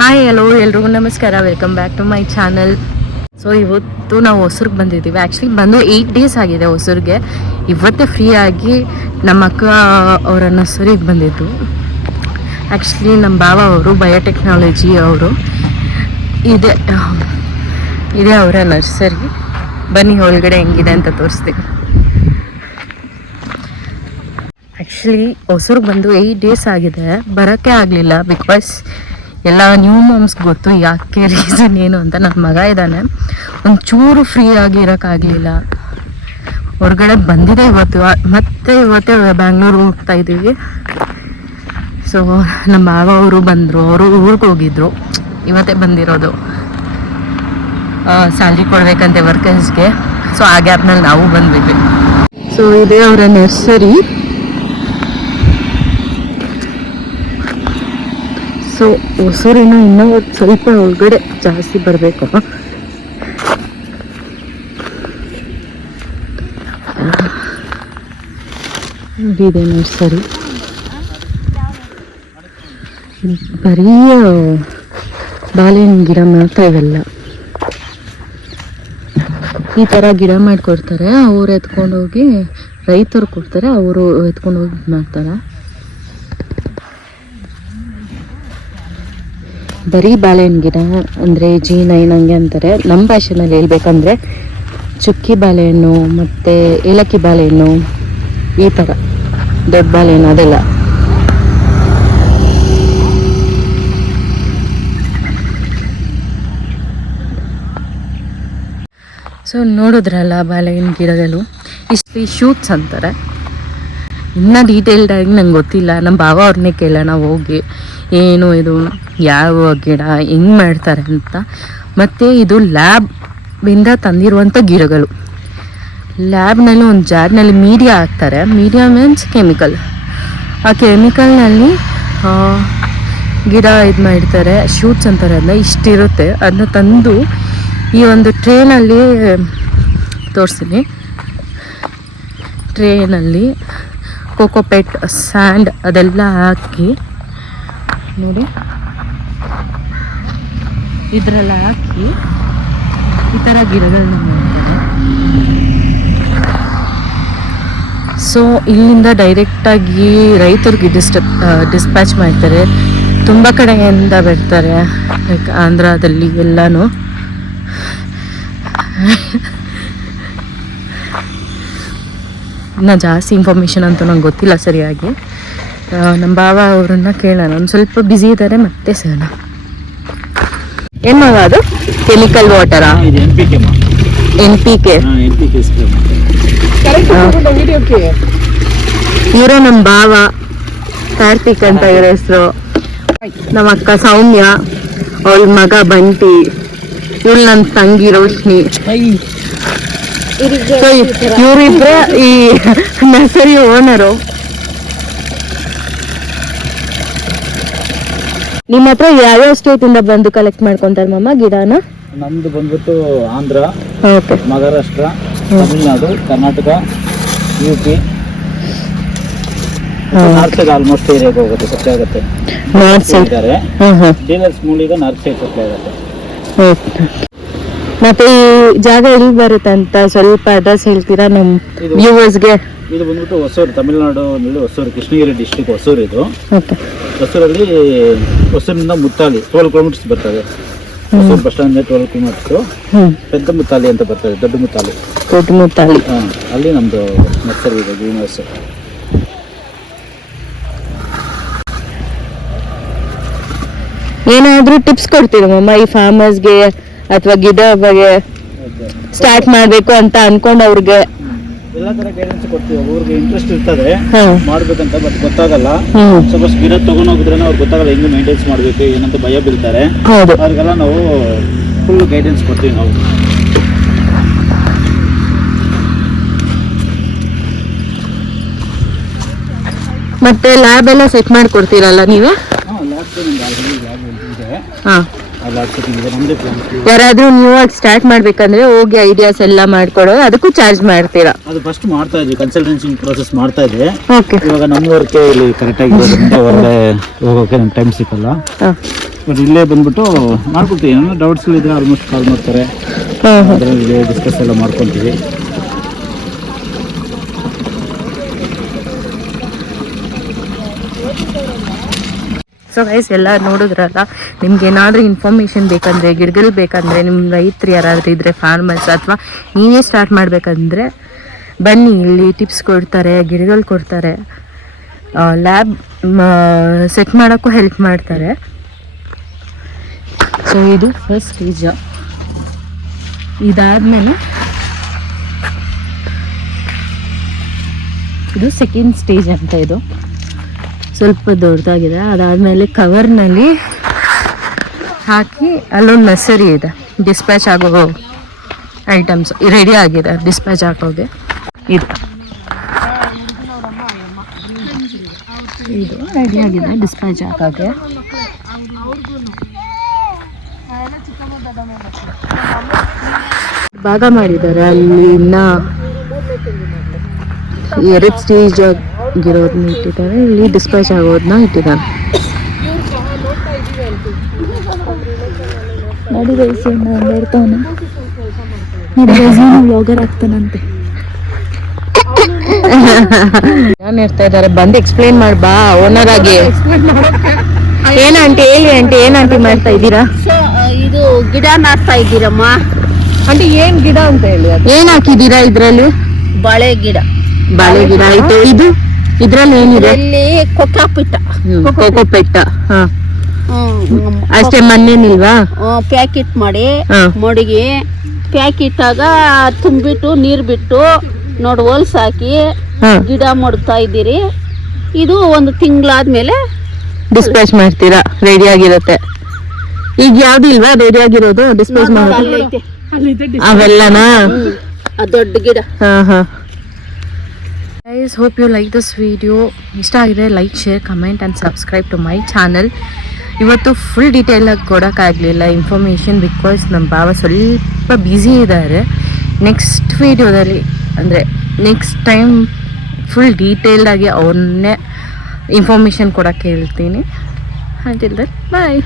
Hi hello ಎಲ್ರಿಗೂ ನಮಸ್ಕಾರ, welcome back to my channel. So ಇವತ್ತು ನಾವು ಹೊಸೂರಿಗೆ ಬಂದಿದ್ದೀವಿ. ಆ್ಯಕ್ಚುಲಿ ಬಂದು 8 ಡೇಸ್ ಆಗಿದೆ ಹೊಸೂರಿಗೆ. ಇವತ್ತೇ ಫ್ರೀ ಆಗಿ ನಮ್ಮ ಅಕ್ಕ ಅವರ ನರ್ಸರಿಗೆ ಬಂದಿದ್ದು. ಆ್ಯಕ್ಚುಲಿ ನಮ್ಮ ಬಾವ ಅವರು ಬಯೋಟೆಕ್ನಾಲಜಿ ಅವರು, ಇದೆ ಅವರ ನರ್ಸರಿ. ಬನ್ನಿ ಒಳಗಡೆ ಹೆಂಗಿದೆ ಅಂತ ತೋರಿಸ್ತೀನಿ. ಆ್ಯಕ್ಚುಲಿ ಹೊಸೂರಿಗೆ ಬಂದು 8 ಡೇಸ್ ಆಗಿದೆ, ಬರೋಕ್ಕೆ ಆಗಲಿಲ್ಲ. ಬಿಕಾಸ್ ಎಲ್ಲ ನ್ಯೂ ಮಾಮ್ಸ್ ಗೊತ್ತು ಯಾಕೆ ರೀಸನ್ ಏನು ಅಂತ. ನನ್ನ ಮಗ ಇದ್ದಾನೆ, ಒಂಚೂರು ಫ್ರೀ ಆಗಿ ಇರೋಕ್ಕಾಗಲಿಲ್ಲ. ಹೊರಗಡೆ ಬಂದಿದೆ ಇವತ್ತೇ ಬ್ಯಾಂಗ್ಳೂರು ಹೋಗ್ತಾ ಇದ್ದೀವಿ. ಸೊ ನಮ್ಮ ಮಾವ ಅವರು ಬಂದರು, ಅವರು ಊರಿಗೆ ಹೋಗಿದ್ರು, ಇವತ್ತೇ ಬಂದಿರೋದು. ಸ್ಯಾಲ್ರಿ ಕೊಡಬೇಕಂತೆ ವರ್ಕರ್ಸ್ಗೆ. ಸೊ ಆ ಗ್ಯಾಪ್ನಲ್ಲಿ ನಾವು ಬಂದ್ವಿ. ಸೊ ಇದೇ ಅವರ ನರ್ಸರಿ. ಸೊ ಹೊಸೂರಿನ ಇನ್ನೂ ಸ್ವಲ್ಪ ಒಳಗಡೆ ಜಾಸ್ತಿ ಬರಬೇಕು. ಇದೆ ನರ್ಸರಿ. ಬರೀ ಬಾಳೆಹಣ್ಣು ಗಿಡ ಮಾತ್ರ ಇವೆಲ್ಲ. ಈ ಥರ ಗಿಡ ಮಾಡಿಕೊಡ್ತಾರೆ, ಅವ್ರು ಎತ್ಕೊಂಡೋಗಿ ರೈತರು ಕೊಡ್ತಾರೆ, ಅವರು ಎತ್ಕೊಂಡೋಗಿ ಮಾಡ್ತಾರೆ. ಬರೀ ಬಾಳೆಹಣ್ಣು ಗಿಡ ಅಂದರೆ G9 ಹಂಗೆ ಅಂತಾರೆ. ನಮ್ಮ ಭಾಷೆನಲ್ಲಿ ಹೇಳ್ಬೇಕಂದ್ರೆ ಚುಕ್ಕಿ ಬಾಳೆಹಣ್ಣು ಮತ್ತು ಏಲಕ್ಕಿ ಬಾಳೆಹಣ್ಣು, ಈ ಥರ ದೊಡ್ಡ ಬಾಳೆಹಣ್ಣು ಅದೆಲ್ಲ. ಸೊ ನೋಡಿದ್ರಲ್ಲ ಬಾಳೆಹಣ್ಣು ಗಿಡಗಳು, ಇಷ್ಟು ಶೂಟ್ಸ್ ಅಂತಾರೆ. ಇನ್ನೂ ಡೀಟೇಲ್ಡಾಗಿ ನಂಗೆ ಗೊತ್ತಿಲ್ಲ. ನಮ್ಮ ಭಾವ ಅವ್ರನ್ನೇ ಕೇಳೋಣ ಹೋಗಿ, ಏನು ಇದು, ಯಾವ ಗಿಡ ಹೆಂಗೆ ಮಾಡ್ತಾರೆ ಅಂತ. ಮತ್ತು ಇದು ಲ್ಯಾಬಿಂದ ತಂದಿರುವಂಥ ಗಿಡಗಳು. ಲ್ಯಾಬ್ನಲ್ಲಿ ಒಂದು ಜಾರ್ನಲ್ಲಿ ಮೀಡಿಯಾ ಹಾಕ್ತಾರೆ. Media means chemical. ಆ ಕೆಮಿಕಲ್ನಲ್ಲಿ ಗಿಡ ಇದು ಮಾಡ್ತಾರೆ, ಶೂಟ್ಸ್ ಅಂತಾರೆ. ಅದನ್ನ ಇಷ್ಟಿರುತ್ತೆ, ಅದನ್ನ ತಂದು ಈ ಒಂದು ಟ್ರೇನಲ್ಲಿ ತೋರಿಸ್ತೀನಿ. ಟ್ರೇನಲ್ಲಿ ಕೋಕೋಪೆಟ್, ಸ್ಯಾಂಡ್ ಅದೆಲ್ಲ ಹಾಕಿ ನೋಡಿ, ಇದರೆಲ್ಲ ಹಾಕಿ ಈ ಥರ ಗಿಡಗಳನ್ನ ಮಾಡ್ತಾರೆ. ಸೊ ಇಲ್ಲಿಂದ ಡೈರೆಕ್ಟಾಗಿ ರೈತರಿಗೆ ಡಿಸ್ಪ್ಯಾಚ್ ಮಾಡ್ತಾರೆ. ತುಂಬ ಕಡೆಯಿಂದ ಬರ್ತಾರೆ, ಲೈಕ್ ಆಂಧ್ರದಲ್ಲಿ ಎಲ್ಲನೂ. ಇನ್ನು ಜಾಸ್ತಿ ಇನ್ಫಾರ್ಮೇಷನ್ ಅಂತೂ ನಂಗೆ ಗೊತ್ತಿಲ್ಲ ಸರಿಯಾಗಿ. ನಮ್ಮ ಬಾವ ಅವ್ರನ್ನ ಕೇಳೋಣ, ಒಂದು ಸ್ವಲ್ಪ ಬ್ಯುಸಿ ಇದ್ದಾರೆ. ಮತ್ತೆ ಸರ್ ಏನು ಮಾವ ಅದು ಕೆಮಿಕಲ್ ವಾಟರಾ? NPK. ಇವರೇ ನಮ್ಮ ಬಾವ ಕಾರ್ತಿಕ್ ಅಂತ ಇವ್ರ ಹೆಸರು. ನಮ್ಮ ಅಕ್ಕ ಸೌಮ್ಯ, ಅವಳ ಮಗ ಬಂಟಿ, ಇವಳು ನನ್ನ ತಂಗಿ ರೋಶ್ನಿ. ಇವರಿಬ್ರೆ ಈ ನರ್ಸರಿ ಓನರು. ನಿಮ್ಮ ಹತ್ರ ಯಾವ್ಯಾವ ಸ್ಟೇಟ್ ಇಂದ ಬಂದು ಕಲೆಕ್ಟ್ ಮಾಡ್ಕೊಂತಾರೆ ಮಾಮ ಗಿಡನ? ನಮ್ದು ಬಂದ್ಬಿಟ್ಟು Andhra, Maharashtra, Tamil Nadu, Karnataka, UP, north side almost ಏರಿಯಾಗೆ ಹೋಗುತ್ತೆ, ಸಪ್ಲೈ ಆಗುತ್ತೆ. ನಾರ್ತ್ ಸೈಡ್ ಡೀಲರ್ಸ್ ಮೂಲಕ ನಾರ್ತ್ ಸೈಡ್ ಸಪ್ಲೈ ಆಗುತ್ತೆ. ಮತ್ತೆ ಈ ಜಾಗ ಎಲ್ಲಿ ಬರುತ್ತೆ ಅಂತ ಸ್ವಲ್ಪ ಅಡ್ರೆಸ್ ಹೇಳ್ತೀರಾ ನಮ್ಮ ವ್ಯೂವರ್ಸ್ಗೆ? ಇದು ಬಂದ್ಬಿಟ್ಟು ಹೊಸೂರು, ತಮಿಳ್ನಾಡು ಹೊಸೂರು, ಕೃಷ್ಣಗಿರಿ ಡಿಸ್ಟ್ರಿಕ್ಟ್ ಹೊಸೂರು. ಇದು ಹೊಸೂರಲ್ಲಿ, ಹೊಸೂರಿನಿಂದ ಮುತ್ತಾಲಿ 12 ಕಿಲೋಮೀಟರ್ಸ್ ಬರ್ತದೆ. Hosur bus stand 12 kilometres. Pedda Muthali ಅಂತ ಬರ್ತದೆ, ದೊಡ್ಡ ಮುತ್ತಾಲಿ. ಅಲ್ಲಿ ನಮ್ದು ನರ್ಸರಿ ಇದೆ, ಗ್ರೀನ್ ಹೌಸ್. ಏನಾದ್ರೂ ಟಿಪ್ಸ್ ಕೊಡ್ತೀರಾ ಮಮ್ಮ ಈ ಫಾರ್ಮರ್ಸ್ಗೆ, ಅಥವಾ ಗಿಡ ಬಗ್ಗೆ ಸ್ಟಾರ್ಟ್ ಮಾಡ್ಬೇಕು ಅಂತ ಅನ್ಕೊಂಡು ಅವ್ರಿಗೆ? ಎಲ್ಲ ತರ ಗೈಡೆನ್ಸ್ ಕೊಡ್ತೀವಿ. ಅವ್ರಿಗೆ ಇಂಟ್ರೆಸ್ಟ್ ಇರ್ತದೆ ಮಾಡ್ಬೇಕಂತ, ಬಟ್ ಗೊತ್ತಾಗಲ್ಲ. ಸಪೋಸ್ ಗಿಡ ತಗೊಂಡೋಗಿದ್ರೆ ಅವ್ರಿಗೆ ಗೊತ್ತಾಗಲ್ಲ ಹೆಂಗ್ ಮೇಂಟೈನ್ಸ್ ಮಾಡ್ಬೇಕು ಏನಂತ ಭಯ ಬೀಳ್ತಾರೆ. ಅವ್ರಿಗೆಲ್ಲ ನಾವು ಫುಲ್ ಗೈಡೆನ್ಸ್ ಕೊಡ್ತೀವಿ ನಾವು. ಮತ್ತೆ ಲ್ಯಾಬ್ ಎಲ್ಲ ಸೆಟ್ ಮಾಡ್ಕೊಡ್ತೀರಲ್ಲ ನೀವೇ? ಲ್ಯಾಬ್ ಇದೆ. ಅಲ್ಲಿ ಆಕ್ಸೆಪ್ಟಿಂಗ್ ಇದೆ. ನಮ್ಮದೇ ಪ್ಲಾನ್ಸ್. ಯಾರಾದ್ರೂ ನೀವಾಗಿ ಸ್ಟಾರ್ಟ್ ಮಾಡ್ಬೇಕಂದ್ರೆ ಹೋಗಿ ಐಡಿಯಾಸ್ ಎಲ್ಲ ಮಾಡ್ಕೊಡೋದು, ಅದಕ್ಕೂ ಚಾರ್ಜ್ ಮಾಡ್ತೀರಾ? ಅದು ಫಸ್ಟ್ ಮಾಡ್ತಾ ಇದ್ವಿ, ಕನ್ಸಲ್ಟೆನ್ಸಿ ಪ್ರೋಸೆಸ್ ಮಾಡ್ತಾ ಇದ್ವಿ. ಓಕೆ. ಇವಾಗ ನಮ್ಮ ವರ್ಕೆ ಇಲ್ಲಿ ಕರೆಕ್ಟಾಗಿ ಇರೋದ್ರಿಂದ ಹೊರಗಡೆ ಹೋಗೋಕೆ ನಮ್ಗೆ ಟೈಮ್ ಸಿಕ್ಕಲ್ಲ. ಬಟ್ ಇಲ್ಲೇ ಬಂದ್ಬಿಟ್ಟು ಮಾಡ್ಕೊಳ್ತೀವಿ. ಏನೋ ಡೌಟ್ಸ್ಗಳಿದ್ರೆ ಆಲ್ಮೋಸ್ಟ್ ಕಾಲ್ ಮಾಡ್ತಾರೆ, ಅದರಲ್ಲಿ ಡಿಸ್ಕಸ್ ಎಲ್ಲ ಮಾಡ್ಕೊತೀವಿ. ಸೊ ಗೈಸ್ ಎಲ್ಲ ನೋಡಿದ್ರಲ್ಲ, ನಿಮ್ಗೆ ಏನಾದರೂ ಇನ್ಫಾರ್ಮೇಷನ್ ಬೇಕಂದರೆ, ಗಿಡಗಳು ಬೇಕಂದರೆ, ನಿಮ್ಮ ರೈತರು ಯಾರಾದರೂ ಇದ್ದರೆ, ಫಾರ್ಮರ್ಸ್ ಅಥವಾ ನೀವೇ ಸ್ಟಾರ್ಟ್ ಮಾಡಬೇಕಂದ್ರೆ ಬನ್ನಿ, ಇಲ್ಲಿ ಟಿಪ್ಸ್ ಕೊಡ್ತಾರೆ, ಗಿಡಗಳು ಕೊಡ್ತಾರೆ, ಲ್ಯಾಬ್ ಸೆಟ್ ಮಾಡೋಕ್ಕೂ ಹೆಲ್ಪ್ ಮಾಡ್ತಾರೆ. ಸೊ ಇದು ಫಸ್ಟ್ ಸ್ಟೇಜ್. ಇದಾದಮೇಲೆ ಇದು ಸೆಕೆಂಡ್ ಸ್ಟೇಜ್ ಅಂತ. ಇದು ಸ್ವಲ್ಪ ದೊಡ್ಡದಾಗಿದೆ. ಅದಾದಮೇಲೆ ಕವರ್ನಲ್ಲಿ ಹಾಕಿ ಅಲ್ಲೊಂದು ನರ್ಸರಿ ಇದೆ, ಡಿಸ್ಪ್ಯಾಚ್ ಆಗೋ ಐಟಮ್ಸ್ ರೆಡಿ ಆಗಿದೆ ಡಿಸ್ಪ್ಯಾಚ್ ಹಾಕೋಗೆ. ಇದು ರೆಡಿ ಆಗಿದೆ ಡಿಸ್ಪ್ಯಾಚ್ ಹಾಕೋಗೆ. ಭಾಗ ಮಾಡಿದ್ದಾರೆ. ಅಲ್ಲಿ ಇನ್ನ 2 ಸ್ಟೇಜ್ ಆಗಿರೋದನ್ನ ಇಟ್ಟಿದ್ದಾರೆ, ಇಲ್ಲಿ ಡಿಸ್ಪ್ಯಾಚ್ ಆಗೋದನ್ನ ಇಟ್ಟಿದ್ದಾರೆ. ನೋಡಿ ಗೈಸ್, ಬರ್ತಾವನೆ ವ್ಲಾಗರ್ ಆಗ್ತಾನಂತೆ. ಏನ್ ಇರ್ತಾ ಇದಾರೆ, ಬಂದು ಎಕ್ಸ್ಪ್ಲೈನ್ ಮಾಡಿ ಬಾ ಓನರ್ ಆಗಿ. ಏನಂಟಿ ಹೇಳಿ ಆಂಟಿ, ಏನಂಟಿ ಮಾಡ್ತಾ ಇದ್ದೀರಾ? ಇದು ಗಿಡ ನಾಡ್ತಾ ಇದ್ದೀರಮ್ಮ. ಆಂಟಿ ಏನ್ ಗಿಡ ಅಂತ ಹೇಳಿ, ಏನ್ ಹಾಕಿದ್ದೀರಾ ಇದ್ರಲ್ಲಿ? ಬಾಳೆ ಗಿಡ. ಬಾಳೆ ಗಿಡ ಆಯ್ತು. ಇದು ಇದ್ರಲ್ಲಿ ಏನಿದೆ? ಇಲ್ಲಿ ಕೊಕ್ಕಾಪಿಟ್ಟ, ಕೋಕೋ ಪೆಟ್ಟ. ಅಷ್ಟೇ, ಮಣ್ಣೇನಿಲ್ವಾ? ಪ್ಯಾಕೆಟ್ ಮಾಡಿ ಮಡಿಗೆ ಪ್ಯಾಕೆಟ್ ಆಗ ತುಂಬಿಟ್ಟು ನೀರ್ ಬಿಟ್ಟು ನೋಡಿ ಹೋಲ್ಸ್ ಹಾಕಿ ಗಿಡ ಮಡ್ತಾ ಇದ್ದೀರಿ. ಇದು ಒಂದು ತಿಂಗಳಾದ್ಮೇಲೆ ಡಿಸ್ಪ್ಯಾಚ್ ಮಾಡ್ತೀರಾ, ರೆಡಿ ಆಗಿರುತ್ತೆ. ಈಗ ಯಾವ್ದು ಇಲ್ವಾ ರೆಡಿ ಆಗಿರೋದು ಡಿಸ್ಪ್ಯಾಚ್ ಮಾಡೋದು? ಅವೆಲ್ಲನಾ? ದೊಡ್ಡ ಗಿಡ. Guys, hope you like this video. ಇಷ್ಟ ಆಗಿದೆ like, share, comment and subscribe to my channel. ಇವತ್ತು ಫುಲ್ ಡೀಟೇಲಾಗಿ ಕೊಡೋಕ್ಕಾಗಲಿಲ್ಲ ಇನ್ಫಾರ್ಮೇಷನ್, ಬಿಕಾಸ್ ನಮ್ಮ ಭಾವ ಸ್ವಲ್ಪ ಬ್ಯುಸಿ ಇದ್ದಾರೆ. ನೆಕ್ಸ್ಟ್ ವೀಡಿಯೋದಲ್ಲಿ ಅಂದರೆ ನೆಕ್ಸ್ಟ್ ಟೈಮ್ ಫುಲ್ ಡೀಟೇಲ್ಡಾಗಿ ಅವ್ರನ್ನೇ ಇನ್ಫಾರ್ಮೇಷನ್ ಕೊಡೋಕ್ಕೆ ಹೇಳ್ತೀನಿ. Until that boy.